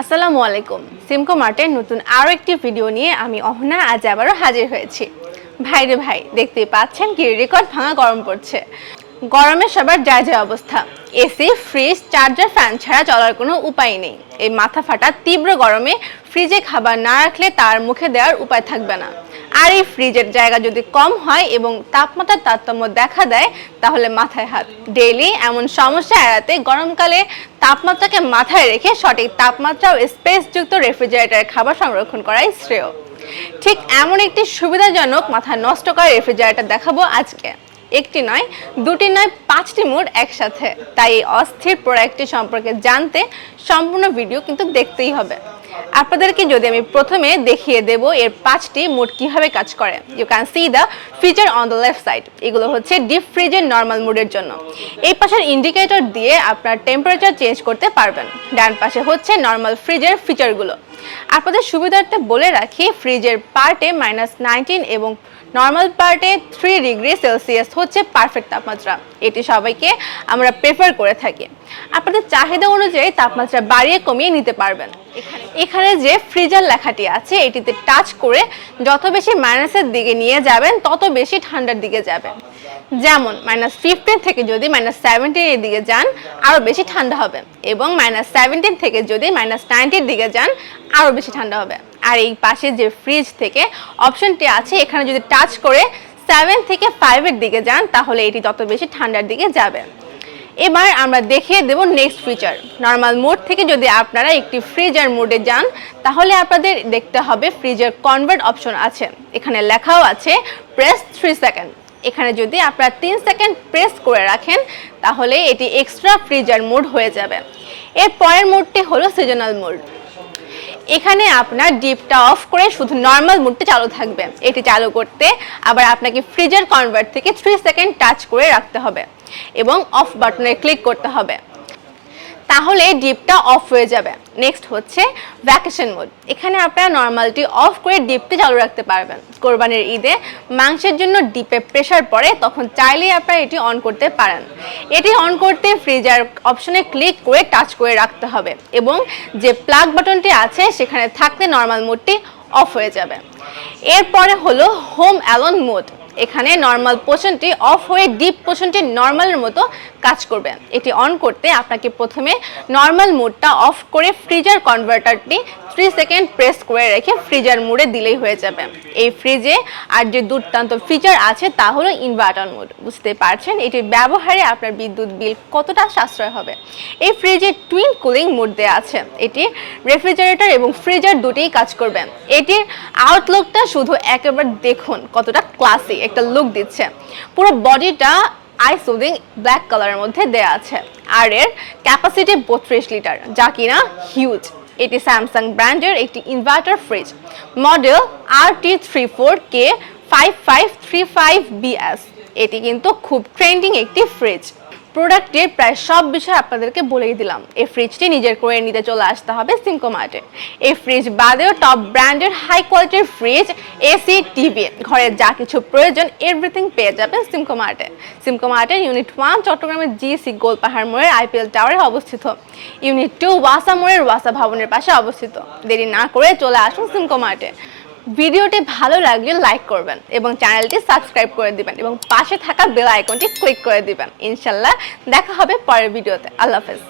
আসসালামু আলাইকুম। সিমকো মার্টের নতুন আরও একটি ভিডিও নিয়ে আমি অহনা আজ আবারও হাজির হয়েছি। ভাইরে ভাই, দেখতেই পাচ্ছেন কি রেকর্ড ভাঙা গরম পড়ছে। গরমে সবার যা যা অবস্থা, এসি, ফ্রিজ, চার্জার, ফ্যান ছাড়া চলার কোনো উপায় নেই। এই মাথা ফাটা তীব্র গরমে ফ্রিজে খাবার না রাখলে তার মুখে দেওয়ার উপায় থাকবে না। আর এই ফ্রিজের জায়গা যদি কম হয় এবং তাপমাত্রার তারতম্য দেখা দেয় তাহলে মাথায় হাত। ডেইলি এমন সমস্যা এড়াতে গরমকালে তাপমাত্রাকে মাথায় রেখে সঠিক তাপমাত্রা ও স্পেসযুক্ত রেফ্রিজারেটরে খাবার সংরক্ষণ করাই শ্রেয়। ঠিক এমন একটি সুবিধাজনক মাথা নষ্ট করা রেফ্রিজারেটর দেখাবো আজকে। একটি নয়, দুটি নয়, 5টি মোড একসাথে। তাই এই অস্থির প্রোডাক্টটি সম্পর্কে জানতে সম্পূর্ণ ভিডিও কিন্তু দেখতেই হবে। আপনাদেরকে যদি আমি প্রথমে দেখিয়ে দেব এর 5টি মোড কিভাবে কাজ করে। You can see the feature on the left side. এগুলো হচ্ছে ডিপ ফ্রিজের নর্মাল মোডের জন্য। এই পাশের ইন্ডিকেটর দিয়ে আপনার টেম্পারেচার চেঞ্জ করতে পারবেন। ডান পাশে হচ্ছে নর্মাল ফ্রিজের ফিচারগুলো। আপনাদের সুবিধার্থে বলে রাখি, ফ্রিজের পার্টে -19 এবং নর্মাল পার্টে 3 ডিগ্রি সেলসিয়াস হচ্ছে পারফেক্ট তাপমাত্রা। এটি সবাইকে আমরা প্রেফার করে থাকি। আপনাদের চাহিদা অনুযায়ী তাপমাত্রা বাড়িয়ে কমিয়ে নিতে পারবেন। এখানে যে ফ্রিজার লেখাটি আছে এটিতে টাচ করে যত বেশি মাইনাসের দিকে নিয়ে যাবেন তত বেশি ঠান্ডার দিকে যাবেন। যেমন -15 থেকে যদি -17 এর দিকে যান আরও বেশি ঠান্ডা হবে, এবং -17 থেকে যদি -90 এর দিকে যান আরও বেশি ঠান্ডা হবে। আর এই পাশে যে ফ্রিজ থেকে অপশনটি আছে এখানে যদি টাচ করে 7 থেকে 5 এর দিকে যান তাহলে এটি তত বেশি ঠান্ডার দিকে যাবে। এবার আমরা দেখিয়ে দেব নেক্সট ফিচার। নর্মাল মোড থেকে যদি আপনারা একটি ফ্রিজার মোডে যান তাহলে আপনাদের দেখতে হবে ফ্রিজার কনভার্ট অপশন আছে। এখানে লেখাও আছে প্রেস 3 সেকেন্ড। এখানে যদি আপনারা 3 সেকেন্ড প্রেস করে রাখেন তাহলে এটি এক্সট্রা ফ্রিজার মোড হয়ে যাবে। এর পরের মোডটি হলো সিজনাল মোড। এখানে আপনার ডিপটা অফ করে শুধু নর্মাল মোডটা চালু থাকবে। এটি চালু করতে আবার আপনাকে ফ্রিজার কনভার্ট থেকে 3 সেকেন্ড টাচ করে রাখতে হবে এবং অফ বাটনে ক্লিক করতে হবে, তাহলে ডিপটা অফ হয়ে যাবে। নেক্সট হচ্ছে ভ্যাকেশন মোড। এখানে আপনারা নর্মালটি অফ করে ডিপটা চালু রাখতে পারবেন। কোরবানির ঈদে মাংসের জন্য ডিপে প্রেসার পড়ে তখন চাইলেই আপনারা এটি অন করতে পারেন। এটি অন করতে ফ্রিজার অপশনে ক্লিক করে টাচ করে রাখতে হবে এবং যে প্লাগ বাটনটি আছে সেখানে থাকলে নর্মাল মোডটি অফ হয়ে যাবে। এরপরে হলো হোম অ্যালোন মোড। এখানে নর্মাল পোর্শনটি অফ হয়ে ডিপ পোর্শনটি নর্মালের মতো কাজ করবে। এটি অন করতে আপনাকে প্রথমে নর্মাল মোডটা অফ করে ফ্রিজার কনভার্টারটি 3 সেকেন্ড প্রেস করে রেখে ফ্রিজার মোডে দিলেই হয়ে যাবে। এই ফ্রিজে আর যে দুর্দান্ত ফিচার আছে তা হলো ইনভার্টার মোড। বুঝতে পারছেন এটির ব্যবহারে আপনার বিদ্যুৎ বিল কতটা সাশ্রয় হবে। এই ফ্রিজে টুইন কুলিং মোড দেওয়া আছে। এটি রেফ্রিজারেটর এবং ফ্রিজার দুটিই কাজ করবে। এটির আউটলুকটা শুধু একেবারে দেখুন কতটা ক্লাসি একটা লুক দিচ্ছে। পুরো বডিটা আই সুদিং ব্ল্যাক কালারের মধ্যে দেয়া আছে। আর এর ক্যাপাসিটি 32 লিটার, যা কিনা হিউজ। এটি স্যামসাং ব্র্যান্ডের একটি ইনভার্টার ফ্রিজ, মডেল RT34K5535BS। এটি কিন্তু খুব ট্রেন্ডিং একটি ফ্রিজ। প্রোডাক্টের প্রায় সব বিষয় আপনাদেরকে বলেই দিলাম। এই ফ্রিজটি নিজের করে নিতে চলে আসতে হবে সিমকো মার্টে। এই ফ্রিজ বাদেও টপ ব্র্যান্ডের হাই কোয়ালিটির ফ্রিজ, এসি, টিভি, ঘরের যা কিছু প্রয়োজন এভরিথিং পেয়ে যাবেন সিমকো মার্টে। সিমকো মার্টের ইউনিট 1 চট্টগ্রামের জিসি গোলপাহাড় মোড়ের আইপিএল টাওয়ারে অবস্থিত। ইউনিট 2 ওয়াসা মোড়ের ওয়াসা ভবনের পাশে অবস্থিত। দেরি না করে চলে আসুন সিমকো মার্টে। ভিডিওটি ভালো লাগলে লাইক করবেন এবং চ্যানেলটি সাবস্ক্রাইব করে দিবেন এবং পাশে থাকা বেল আইকনটি ক্লিক করে দিবেন। ইনশাল্লাহ দেখা হবে পরের ভিডিওতে। আল্লাহ হাফেজ।